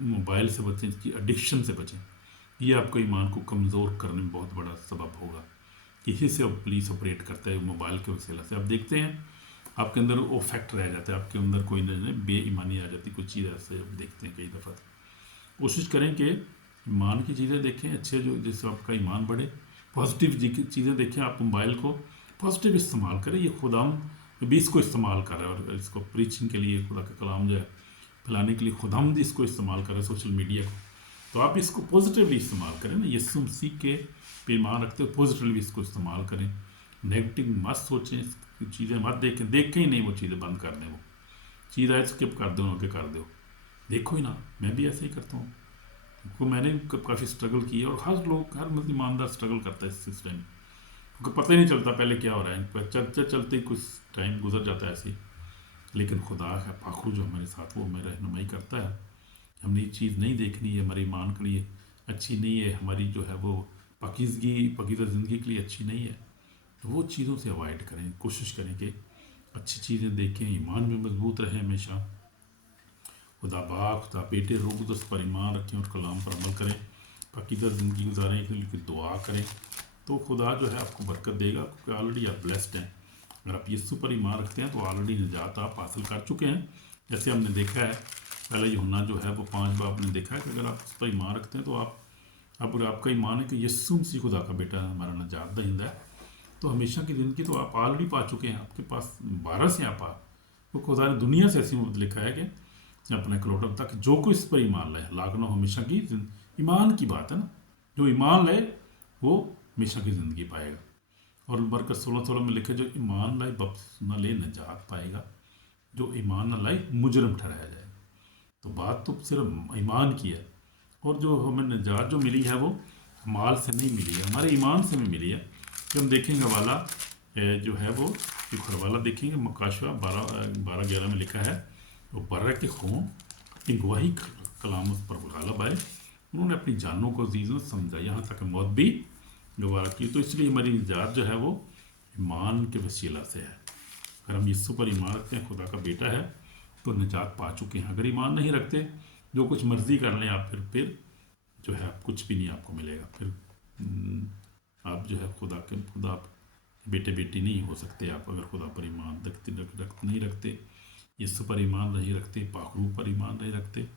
मोबाइल से बचें, इसकी एडिक्शन से बचें। ये आपको ईमान को कमज़ोर करने में बहुत बड़ा सबब होगा। इसी से अब पुलिस ऑपरेट करता है, मोबाइल के वसीला से। आप देखते हैं आपके अंदर वो फैक्ट रह जाता है, आपके अंदर कोई न बेईमानी आ जाती, कोई चीज़ ऐसे आप देखते हैं कई दफ़ा। कोशिश करें कि ईमान की चीज़ें देखें अच्छे, जो जिससे आपका ईमान बढ़े। पॉजिटिव चीज़ें देखें, आप मोबाइल को पॉजिटिव इस्तेमाल करें। ये खुदाम भी इसको इस्तेमाल कर रहा है, और इसको प्रीचिंग के लिए, खुदा का कलाम जो है फैलाने के लिए खुदाम इसको इस्तेमाल कर रहे हैं, सोशल मीडिया को। तो आप इसको पॉजिटिवली इस्तेमाल करें ना, यीशु मसीह के पे ईमान रखते हो, पॉजिटिवली इसको इस्तेमाल करें। नेगेटिव मत सोचें, चीज़ें मत देखें ही नहीं, वो चीज़ें बंद कर दें। वो चीज़ आए स्किप कर दो, आगे कर दो, देखो ही ना। मैं भी ऐसे ही करता हूँ, क्योंकि मैंने काफ़ी स्ट्रगल किया, और हर लोग, हर मतलब ईमानदार स्ट्रगल करता है इस टाइम, क्योंकि पता ही नहीं चलता पहले क्या हो रहा है, चलते चलते कुछ टाइम गुजर जाता है ऐसे ही। लेकिन खुदा है पाखरू जो हमारे साथ, वो हमें रहनुमाई करता है। हमने ये चीज़ नहीं देखनी है, हमारे ईमान के लिए अच्छी नहीं है, हमारी जो है वो पाकीज़ा ज़िंदगी के लिए अच्छी नहीं है। तो वो चीज़ों से अवॉइड करें, कोशिश करें कि अच्छी चीज़ें देखें, ईमान में मजबूत रहें हमेशा। खुदा बाप, खुदा बेटे, रोग दस्त पर ईमान रखें और कलाम पर अमल करें, पाकीज़ा ज़िंदगी गुजारें, इसलिए दुआ करें। तो खुदा जो है आपको बरकत देगा, क्योंकि ऑलरेडी आप ब्लेस्ड हैं। अगर आप यीशु पर ईमान रखते हैं तो ऑलरेडी निजात आप हासिल कर चुके हैं। जैसे हमने देखा है, पहले यूहन्ना जो है वो 5 बार आपने देखा है कि अगर आप उस पर ईमान रखते हैं तो अगर आपका ईमान है कि यीशु मसीह खुदा का बेटा हमारा निजात दहिंदा है, तो हमेशा की ज़िंदगी तो आप ऑलरेडी पा चुके हैं। आपके पास 12 से आप वो खुदा ने दुनिया से ऐसी मत लिखा है कि अपने इकलौता तक जो कोई इस पर ईमान लाए लाख नो हमेशा की ईमान की बात है ना, जो ईमान लाए वो हमेशा की ज़िंदगी पाएगा। और बरकत 16 में लिखे, जो ईमान लाए बपतिस्मा ले निजात पाएगा, जो ईमान न लाए मुजरम ठहराया जाएगा। तो बात तो सिर्फ ईमान की है, और जो हमें निजात जो मिली है वो माल से नहीं मिली है, हमारे ईमान से भी मिली है। कि हम देखेंगे हवाला जो है वो एक हवाला देखेंगे, मकाशवा 12-11 में लिखा है, वो बर्रा के खून अपनी गवाही कलाम उस पर गालब आए, उन्होंने अपनी जानों को अजीज़ों समझा, यहाँ तक मौत भी गवारा की। तो इसलिए हमारी निजात जो है वो ईमान के वसीला से है। अगर हम यीशु पर ईमान रखते हैं, खुदा का बेटा है, तो निजात पा चुके हैं। अगर ईमान नहीं रखते, जो कुछ मर्जी कर लें आप, फिर जो है कुछ भी नहीं आपको मिलेगा। फिर आप जो है खुदा आप बेटे बेटी नहीं हो सकते आप, अगर खुदा पर ईमान नहीं रखते, यीशु पर ईमान नहीं रखते, पाखरू पर ईमान नहीं रखते।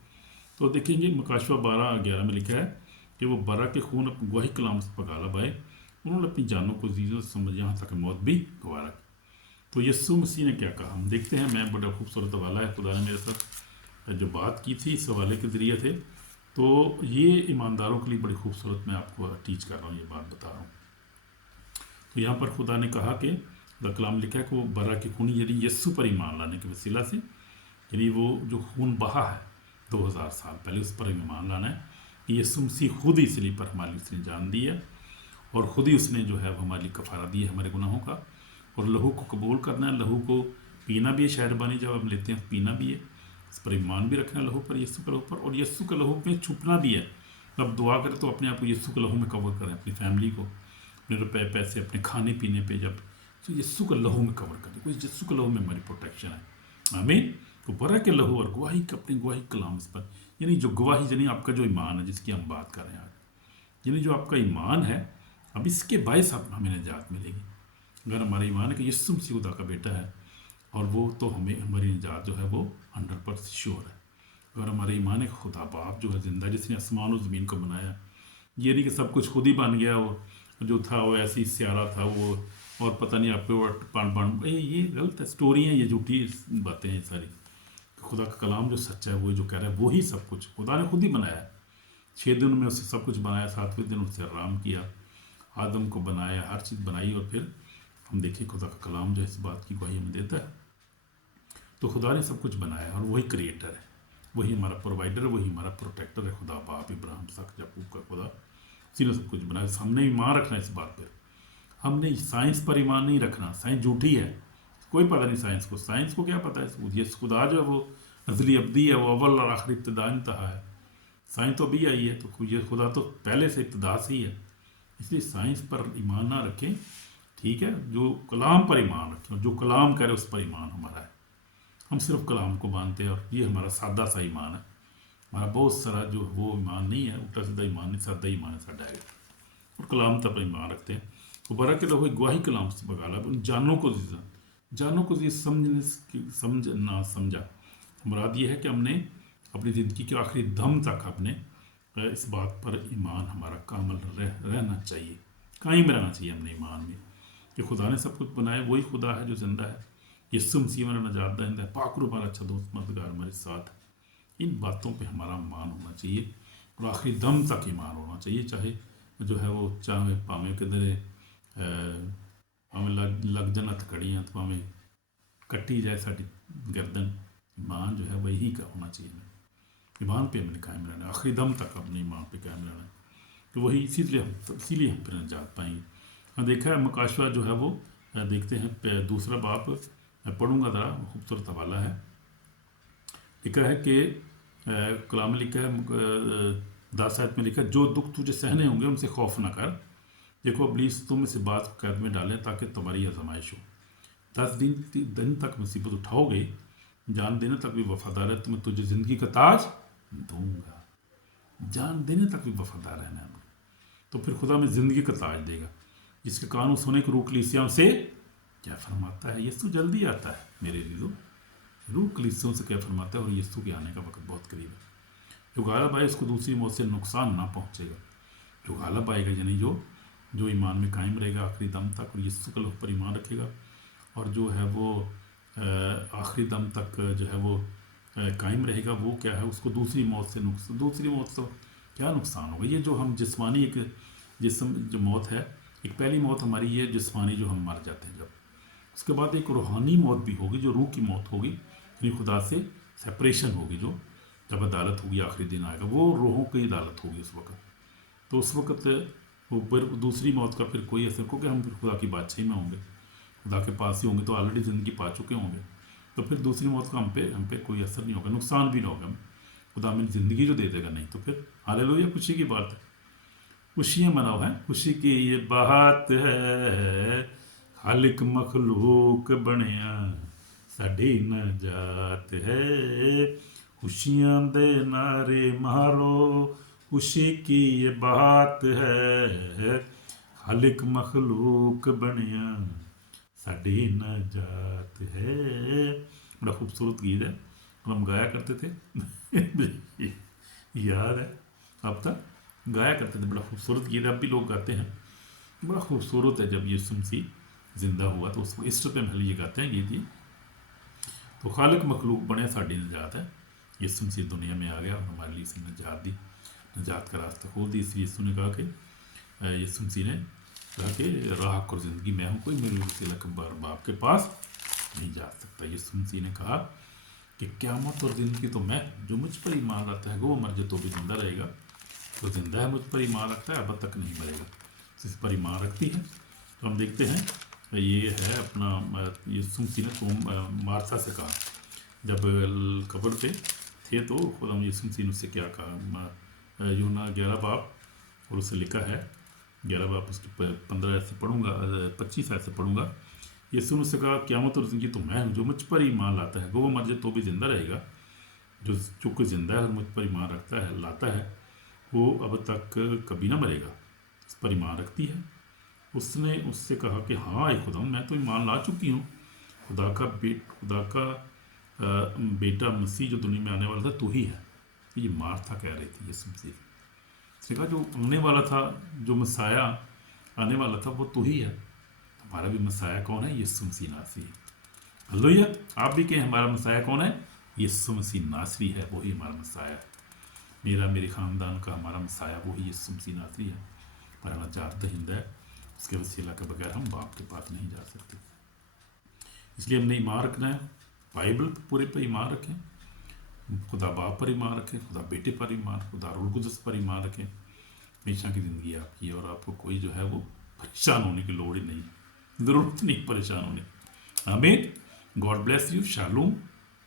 तो देखेंगे मकाशवा 12-11 में लिखा है कि वो बरा के खून अपनी गवाही कलाम पर गालब आए, उन्होंने अपनी जानों को अजीज़ों से समझ, यहाँ तक मौत भी गवारा की। तो यीशु मसीह ने क्या कहा हम देखते हैं। मैं बड़ा खूबसूरत हवाला है, खुदा ने मेरे साथ जो बात की थी इस हवाले के ज़रिए थे। तो ये ईमानदारों के लिए बड़ी खूबसूरत मैं आपको टीच कर रहा हूँ, ये बात बता रहा हूँ। तो यहाँ पर खुदा ने कहा कि कलाम लिखा है कि वो बरा की खूनी, यानी यीशु पर ईमान लाने के वसीला से, यानी वो जो खून बहा है 2000 साल पहले, उस पर ईमान लाना है। यीशु मसीह खुद ही इसलिए पर हमारी उसने जान दी है, और ख़ुद ही उसने जो है हमारे लिए कफ़ारा दी है हमारे गुनाहों का। और लहू को कबूल करना है, लहू को पीना भी है, शहरबानी जब हम लेते हैं पीना भी है, इस पर ईमान भी रखना है लहू पर, यीशु के लहू पर, और यीशु के लहू में छुपना भी है। अब दुआ करें तो अपने आप को यीशु के लहू में कवर करें, अपनी फैमिली को, अपने रुपए पैसे, अपने खाने पीने पे, जब तो यीशु के लहू में कवर करें, कोई यीशु के लहू में हमारी प्रोटेक्शन है। आमीन। तो बरा के लहू और गवाही अपनी गवाही कलाम इस पर, यानी जो गवाही, यानी आपका जो ईमान है जिसकी हम बात कर रहे हैं आज, यानी जो आपका ईमान है, अब इसके बायस आप हमें निजात मिलेगी। अगर हमारा ईमान है कि यीशु मसीह खुदा का बेटा है, और वो तो हमें हमारी निजात जो है वो 100% श्योर है। अगर हमारा ईमान है खुदा बाप जो है ज़िंदा, जिसने आसमान और ज़मीन को बनाया, ये नहीं कि सब कुछ खुद ही बन गया, और जो था वो ऐसी स्यारा था वो, और पता नहीं आप पे ये गलत है, स्टोरी है, ये झूठी बातें हैं सारी। खुदा का कलाम जो सच्चा है, वो जो कह रहा है वही सब कुछ खुदा ने खुद ही बनाया है। 6 दिन में उससे सब कुछ बनाया, 7वें दिन उससे आराम किया, आदम को बनाया, हर चीज़ बनाई, और फिर हम देखिए खुदा का कलाम जो इस बात की गवाही हमें देता है। तो खुदा ने सब कुछ बनाया, और वही क्रिएटर है, वही हमारा प्रोवाइडर, वही हमारा प्रोटेक्टर है। खुदा बाप इब्राहिम इसहाक याकूब का खुदा, उसी ने सब कुछ बनाया। हमने ईमान रखना है इस बात पर। हमने साइंस पर ईमान नहीं रखना, साइंस झूठी है, कोई पता नहीं साइंस को। साइंस को क्या पता है? ये खुदा जो है वो अजली अब्दी है, वो अव्वल और आखिरी इब्तिदा इंतहा है। साइंस तो अभी आई है, तो ये खुदा तो पहले से इब्तिदा से ही है। इसलिए साइंस पर ईमान ना रखें, ठीक है। जो कलाम पर ईमान रखें, जो कलाम करे उस पर ईमान हमारा है। हम सिर्फ कलाम को मानते हैं, और ये हमारा सादा सा ईमान है। हमारा बहुत सारा जो वो ईमान नहीं है, उल्टा सीधा ईमान नहीं, सादा ईमान है साडा है, और कलाम तक ईमान रखते हैं। मुबारक के लोग गवाही कलाम से बगाला उन जानों को जीजा, जानों को जी समझना समझा। मुराद ये है कि हमने अपनी ज़िंदगी के आखिरी दम तक अपने इस बात पर ईमान हमारा कामल रहना चाहिए, कायम रहना चाहिए हमने ईमान में कि खुदा ने सब कुछ बनाया, वही खुदा है जो जिंदा है। यीशु मसीह हमारा नजात दहिंदा है, पाक हमारा अच्छा दोस्त मददगार हमारे साथ है। इन बातों पे हमारा ईमान होना चाहिए, और आखिरी दम तक ईमान होना चाहिए। चाहे जो है वो चाहे भावें किधर भावें लग जाना हथकड़ियाँ, तो भावें कट्टी जाए साड़ी गर्दन, ईमान जो है वही का होना चाहिए। ईमान पे हमने कायम रहना है, आखिरी दम तक अपने ईमान पे कायम रहना है। तो वही इसीलिए हम फिर नजात पाएंगे। हाँ, देखा है मकाशवा जो है वो देखते हैं, दूसरा बाप मैं पढ़ूंगा ज़रा, खूबसूरत हवाला है। लिखा है कि कलाम में लिखा है, 10 आयत में लिखा है, जो दुख तुझे सहने होंगे उनसे खौफ न कर। देखो इब्लीस तुम इसे बात को कैद में डालें ताकि तुम्हारी आजमाइश हो। 10 दिन तक मुसीबत उठाओगे, जान देने तक भी वफादार है, तो मैं तुझे ज़िंदगी का ताज दूंगा। जान देने तक भी वफादार रहना है, तो फिर खुदा में ज़िंदगी का ताज देगा। जिसके कानून सुने को रूह कलीसियाओं से क्या फरमाता है? यीशु जल्दी आता है मेरे लिए, रूह कलीसियाओं से क्या फरमाता है, और यीशु के आने का वक्त बहुत करीब है। जो गालब आए उसको दूसरी मौत से नुकसान ना पहुँचेगा। जो गालब आएगा यानी जो ईमान में कायम रहेगा आखिरी दम तक, और यीशु के लोग पर ईमान रखेगा, और जो है वो आखिरी दम तक जो है वो कायम रहेगा, वो क्या है, उसको दूसरी मौत से दूसरी मौत से क्या नुकसान होगा? ये जो हम जिस्मानी एक जिस्म जो मौत है, एक पहली मौत हमारी ये जिस्मानी जो हम मर जाते हैं, जब उसके बाद एक रूहानी मौत भी होगी, जो रूह की मौत होगी, यानी खुदा से सेपरेशन होगी। जो जब अदालत होगी, आखिरी दिन आएगा, वो रूहों की अदालत होगी उस वक्त। तो उस वक्त वो फिर दूसरी मौत का फिर कोई असर, क्योंकि हम फिर खुदा की बादशाही में होंगे, खुदा के पास ही होंगे, तो ऑलरेडी ज़िंदगी पा चुके होंगे। तो फिर दूसरी मौत का हम पे कोई असर नहीं होगा, नुकसान भी नहीं होगा। खुदा हमें ज़िंदगी जो दे देगा नहीं तो फिर हालेलुया, खुशी की बात है, खुशियाँ मनाओ हैं, खुशी की ये बात है, खालिक मखलूक बनिया साडी नजात है। खुशियाँ दे नारे मारो, खुशी की ये बात है, खालिक मखलूक बनिया साडी नजात है। बड़ा खूबसूरत गीत है, हम गाया करते थे याद है, अब तक गाया करते थे। बड़ा खूबसूरत गीत है, अब भी लोग गाते हैं, बड़ा खूबसूरत है। जब यीशु मसीह जिंदा हुआ तो उसको इस पे हम ये गाते हैं गीत ही। तो खालिक मखलूक बने साड़ी नजात है, यीशु मसीह दुनिया में आ गया और हमारे लिए इसने नजात दी, नजात का रास्ता खोल दी। इसलिए यीशु ने कहा कि यीशु मसीह ने कहा कि राह और ज़िंदगी मैं हूँ, कोई मेरे वसीला के बाप के पास नहीं जा सकता। यीशु मसीह ने कहा कि क़यामत और ज़िंदगी तो मैं, जो मुझ पर ईमान रखता है वो मर जाए तो भी जिंदा रहेगा। तो जिंदा है, मुझ पर ईमान रखता है, अब तक नहीं मरेगा। जिस पर ईमान रखती है, तो हम देखते हैं ये है अपना यीशु मसीह ने तो मार्था से कहा, जब कब्र पे थे तो खुदा यीशु मसीह ने उससे क्या कहा, यूहन्ना 11 बाब, और उससे लिखा है 11 बाब उसकी 15 से पढ़ूंगा, 25 से पढ़ूंगा। यीशु ने उससे कहा, क़यामत और ज़िंदगी तो मैं हूँ, जो मुझ पर ईमान लाता है वो मर जाए तो भी जिंदा रहेगा। जो चूँकि जिंदा है और मुझ पर ईमान रखता है लाता है, वो अब तक कभी ना मरेगा। इस पर ईमान रखती है। उसने उससे कहा कि हाँ ए खुदा, मैं तो ईमान ला चुकी हूँ, खुदा का बेटा मसीह जो दुनिया में आने वाला था तू ही है। तो ये मार्था कह रही थी यीशु मसीह। उसने कहा जो आने वाला था, जो मसाया आने वाला था वो तू ही है। हमारा भी मसाया कौन है? यीशु मसीह नासरी। हालेलुया, आप भी कहें हमारा मसाया कौन है? यीशु मसीह नासरी है, वही हमारा मसाया है। मेरे ख़ानदान का हमारा मसाया वही यीशु मसीह नासरी है, पर नजात दहिंदा है। उसके वसीला के बगैर हम बाप के पास नहीं जा सकते। इसलिए हमने ईमान रखना है, बाइबल पूरे पर ईमान रखें, खुदा बाप पर ईमान रखें, खुदा बेटे पर ईमान, खुदा रूह कुदस पर ईमान रखें। हमेशा की ज़िंदगी आपकी है और आपको कोई जो है वो परेशान होने की लोड़ ही नहीं, ज़रूरत नहीं परेशान होने। आमीन। God bless you. Shalom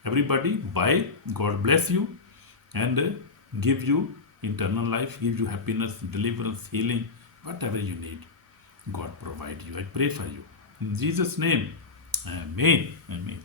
everybody. Bye. God bless you and give you eternal life, give you happiness, deliverance, healing, whatever you need. God provide you. I pray for you. In Jesus' name. Amen. Amen.